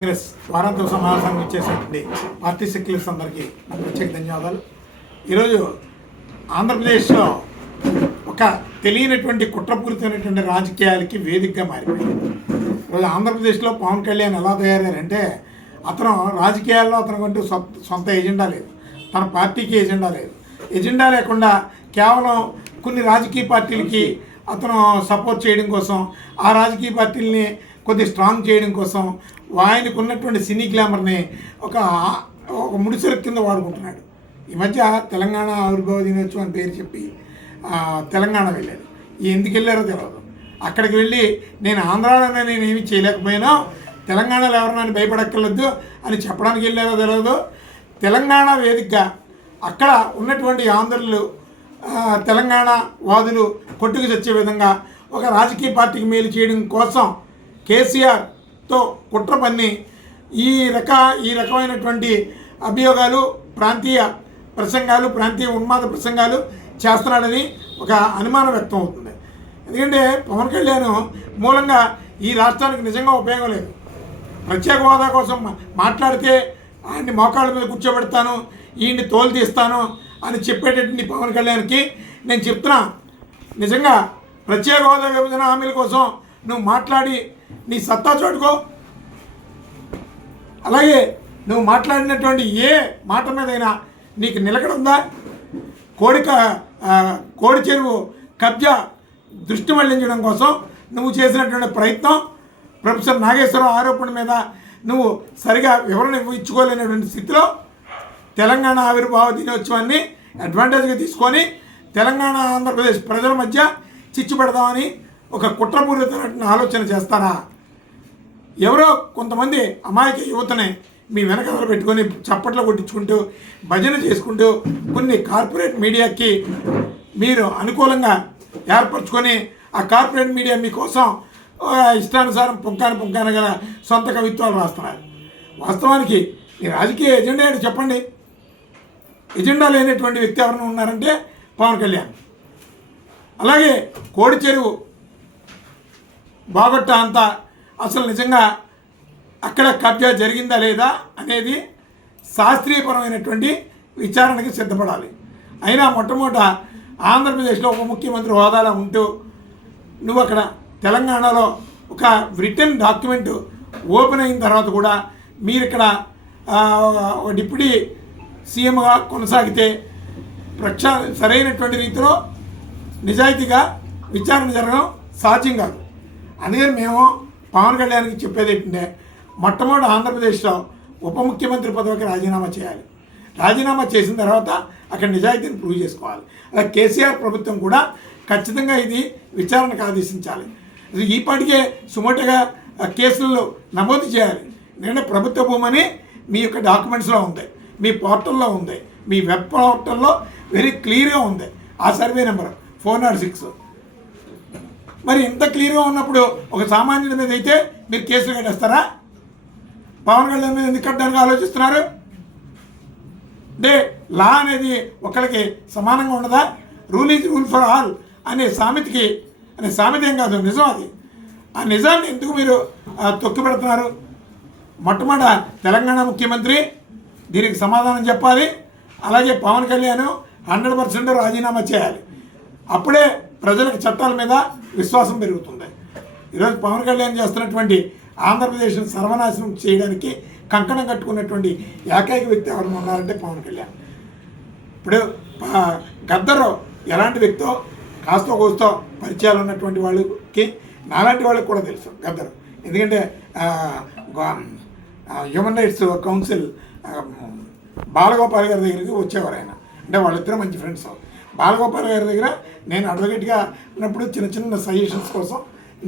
కాంగ్రెస్ వారాంత సమావేశానికి ఇచ్చేసినటువంటి party seculars అందరికీ నా ప్రత్యేక ధన్యవాదాలు. ఈరోజు ఆంధ్రప్రదేశ్లో ఒక తెలియనటువంటి కుట్రపూరితమైనటువంటి రాజకీయాలకి వేదికగా మారిపోయింది. ఈరోజు ఆంధ్రప్రదేశ్లో పవన్ కళ్యాణ్ ఎలా తయారయ్యారంటే అతను రాజకీయాల్లో అతనికంటూ సొంత ఎజెండా లేదు, తన పార్టీకి ఎజెండా లేదు. ఎజెండా లేకుండా కేవలం కొన్ని రాజకీయ పార్టీలకి అతను సపోర్ట్ చేయడం కోసం, ఆ రాజకీయ పార్టీలని కొద్దిగా స్ట్రాంగ్ చేయడం కోసం ఆయనకు ఉన్నటువంటి సినీ గ్లామర్ని ఒక ముడిసెరకు కింద వాడుకుంటున్నాడు. ఈ మధ్య తెలంగాణ ఆవిర్భావ దినోత్సవం అని పేరు చెప్పి తెలంగాణ వెళ్ళాడు. ఎందుకు వెళ్ళారో తెలియదు. అక్కడికి వెళ్ళి నేను ఆంధ్రాలోనే నేను ఏమీ చేయలేకపోయినా తెలంగాణలో ఎవరన్నా భయపడక్కర్లేదు అని చెప్పడానికి వెళ్ళారో తెలియదు. తెలంగాణ వేదికగా అక్కడ ఉన్నటువంటి ఆంధ్రులు తెలంగాణ వాదులు కొట్టుకు తెచ్చే విధంగా ఒక రాజకీయ పార్టీకి మేలు చేయడం కోసం కేసీఆర్తో కుట్ర పన్ని ఈ రకమైనటువంటి అభియోగాలు, ప్రాంతీయ ప్రసంగాలు, ప్రాంతీయ ఉన్మాద ప్రసంగాలు చేస్తున్నాడని ఒక అనుమానం వ్యక్తం అవుతుంది. ఎందుకంటే పవన్ కళ్యాణ్ మూలంగా ఈ రాష్ట్రానికి నిజంగా ఉపయోగం లేదు. ప్రత్యేక హోదా కోసం మాట్లాడితే ఆయన్ని మోకాళ్ళ మీద కూర్చోబెడతాను, ఈయన్ని తోలు తీస్తాను అని చెప్పేటటువంటి పవన్ కళ్యాణ్కి నేను చెప్తున్నా, నిజంగా ప్రత్యేక హోదా విభజన హామీల కోసం నువ్వు మాట్లాడి నీ సత్తా చూడుకో. అలాగే నువ్వు మాట్లాడినటువంటి ఏ మాట మీదైనా నీకు నిలకడుందా? కోడి చెరువు కబ్జా దృష్టి మళ్లించడం కోసం నువ్వు చేసినటువంటి ప్రయత్నం, ప్రొఫెసర్ నాగేశ్వరరావు ఆరోపణ మీద నువ్వు సరిగా వివరణ ఇచ్చుకోలేనటువంటి స్థితిలో తెలంగాణ ఆవిర్భావ దినోత్సవాన్ని అడ్వాంటేజ్గా తీసుకొని తెలంగాణ ఆంధ్రప్రదేశ్ ప్రజల మధ్య చిచ్చు పెడదామని ఒక కుట్రపూరితమైన ఆలోచన చేస్తారా? ఎవరో కొంతమంది అమాయక యువతని మీ వెనకాల పెట్టుకొని చప్పట్లు కొట్టించుకుంటూ భజన చేసుకుంటూ కొన్ని కార్పొరేట్ మీడియాకి మీరు అనుకూలంగా ఏర్పరచుకొని ఆ కార్పొరేట్ మీడియా మీకోసం ఇష్టానుసారం పుంకాన గల సొంత కవిత్వాలు రాస్తున్నారు. వాస్తవానికి ఈ రాజకీయ ఎజెండా ఏంటి చెప్పండి? ఎజెండా లేనటువంటి వ్యక్తి ఎవరైనా ఉన్నారంటే పవన్ కళ్యాణ్. అలాగే కోడి చెరువు బాగొట్ట అంతా అసలు నిజంగా అక్కడ కబ్జా జరిగిందా లేదా అనేది శాస్త్రీయపరమైనటువంటి విచారణకి సిద్ధపడాలి. అయినా మొట్టమొదట ఆంధ్రప్రదేశ్లో ఉప ముఖ్యమంత్రి హోదాలో ఉంటూ నువ్వు అక్కడ తెలంగాణలో ఒక రిటర్న్ డాక్యుమెంట్ ఓపెన్ అయిన తర్వాత కూడా మీరు ఇక్కడ ఒక డిప్యూటీ సీఎంగా కొనసాగితే సరైనటువంటి రీతిలో నిజాయితీగా విచారణ జరగడం సాధ్యం కాదు. అందుకని మేము పవన్ కళ్యాణ్కి చెప్పేది ఏంటంటే మొట్టమొదటి ఆంధ్రప్రదేశ్లో ఉప ముఖ్యమంత్రి పదవికి రాజీనామా చేయాలి. రాజీనామా చేసిన తర్వాత అక్కడ నిజాయితీని ప్రూవ్ చేసుకోవాలి. అలా కేసీఆర్ ప్రభుత్వం కూడా ఖచ్చితంగా ఇది విచారణకు ఆదేశించాలి. ఈ పాటికే సుమోటగా కేసులు నమోదు చేయాలి. ఎందుకంటే ప్రభుత్వ భూమని మీ యొక్క డాక్యుమెంట్స్లో ఉంది, మీ పోర్టల్లో ఉంది, మీ వెబ్ పోర్టల్లో వెరీ క్లియర్గా ఉంది. ఆ సర్వే నెంబర్ 406. మరి ఇంత క్లియర్గా ఉన్నప్పుడు ఒక సామాన్యుడి మీద అయితే మీరు కేసులు కట్టేస్తారా? పవన్ కళ్యాణ్ మీద ఎందుకు కట్టడానికి ఆలోచిస్తున్నారు? అంటే లా అనేది ఒకరికి సమానంగా ఉండదా? Rule is rule for all అనే సామెత ఏం కాదు, నిజం అది. ఆ నిజాన్ని ఎందుకు మీరు తొక్కి పెడుతున్నారు? మొట్టమొదట తెలంగాణ ముఖ్యమంత్రి దీనికి సమాధానం చెప్పాలి. అలాగే పవన్ కళ్యాణ్ 100% రాజీనామా చేయాలి. అప్పుడే ప్రజలకు చట్టాల మీద విశ్వాసం పెరుగుతుంది. ఈరోజు పవన్ కళ్యాణ్ చేస్తున్నటువంటి ఆంధ్రప్రదేశ్ను సర్వనాశనం చేయడానికి కంకణం కట్టుకున్నటువంటి ఏకైక వ్యక్తి ఎవరు ఉన్నారంటే పవన్ కళ్యాణ్. ఇప్పుడు గద్దరు ఎలాంటి వ్యక్తో కాస్తో కోస్తో పరిచయాలు ఉన్నటువంటి వాళ్ళకి, నాలాంటి వాళ్ళకి కూడా తెలుసు గద్దరు. ఎందుకంటే హ్యూమన్ రైట్స్ కౌన్సిల్ బాలగోపాల్ గారి దగ్గరికి వచ్చేవారు ఆయన. అంటే వాళ్ళిద్దరూ మంచి ఫ్రెండ్స్. బాలగోపాల్ గారి దగ్గర నేను అడ్వకేట్గా ఉన్నప్పుడు చిన్న సజెషన్స్ కోసం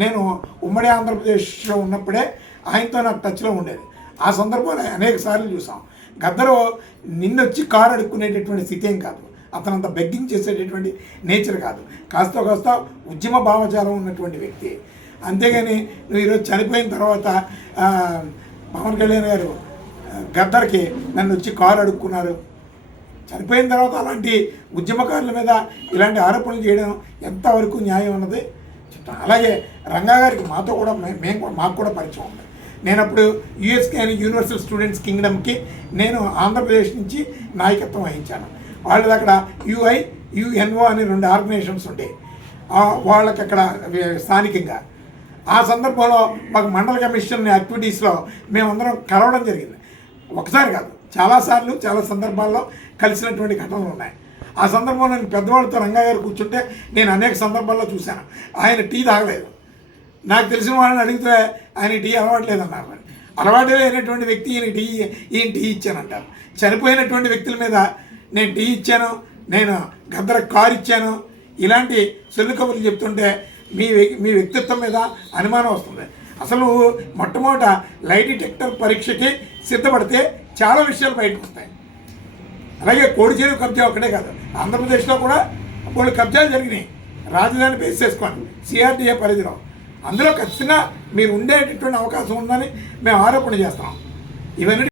నేను ఉమ్మడి ఆంధ్రప్రదేశ్లో ఉన్నప్పుడే ఆయనతో నాకు టచ్లో ఉండేది. ఆ సందర్భంలో అనేక సార్లు చూసాం. గద్దరు నిన్నొచ్చి కారు అడుక్కునేటటువంటి స్థితి ఏం కాదు, అతనంత బెగ్గింగ్ చేసేటటువంటి నేచర్ కాదు. కాస్త ఉద్యమ భావజాలం ఉన్నటువంటి వ్యక్తి. అంతేగాని నువ్వు ఈరోజు చనిపోయిన తర్వాత పవన్ కళ్యాణ్ గారు గద్దర్కి నన్ను వచ్చి కారు అడుక్కున్నారు. చనిపోయిన తర్వాత అలాంటి ఉద్యమకారుల మీద ఇలాంటి ఆరోపణలు చేయడం ఎంతవరకు న్యాయం అన్నది. అలాగే రంగా గారికి మాకు కూడా పరిచయం ఉంది. నేను అప్పుడు యుఎస్కే అని యూనివర్సల్ స్టూడెంట్స్ కింగ్డమ్కి నేను ఆంధ్రప్రదేశ్ నుంచి నాయకత్వం వహించాను. వాళ్ళది అక్కడ యుఎన్ఓ అని 2 ఆర్గనైజేషన్స్ ఉండేవి వాళ్ళకి అక్కడ స్థానికంగా. ఆ సందర్భంలో మాకు మండల కమిషన్ యాక్టివిటీస్లో మేమందరం కలవడం జరిగింది. ఒకసారి కాదు, చాలాసార్లు చాలా సందర్భాల్లో కలిసినటువంటి ఘటనలు ఉన్నాయి. ఆ సందర్భంలో నేను పెద్దవాళ్ళతో రంగా గారు కూర్చుంటే నేను అనేక సందర్భాల్లో చూశాను. ఆయన టీ తాగలేదు. నాకు తెలిసిన వాళ్ళని అడిగితే ఆయన టీ అలవాట్లేదన్నారు. అలవాటు లేనటువంటి వ్యక్తి ఈయన టీ ఇచ్చానంటారు. చనిపోయినటువంటి వ్యక్తుల మీద నేను టీ ఇచ్చాను, నేను గద్దర కారు ఇచ్చాను, ఇలాంటి సొల్లు కబుర్లు చెప్తుంటే మీ వ్యక్తిత్వం మీద అనుమానం వస్తుంది. అసలు మొట్టమొదట లై డిటెక్టర్ పరీక్షకి సిద్ధపడితే చాలా విషయాలు బయటకు వస్తాయి. అలాగే కోడిచేరు కబ్జా ఒకటే కాదు, ఆంధ్రప్రదేశ్లో కూడా కొన్ని కబ్జాలు జరిగినాయి. రాజధాని బేస్ చేసుకోండి, సిఆర్డీఏ పరిధిలో. అందులో ఖచ్చితంగా మీరు ఉండేటటువంటి అవకాశం ఉందని మేము ఆరోపణ చేస్తాం. ఇవన్నీ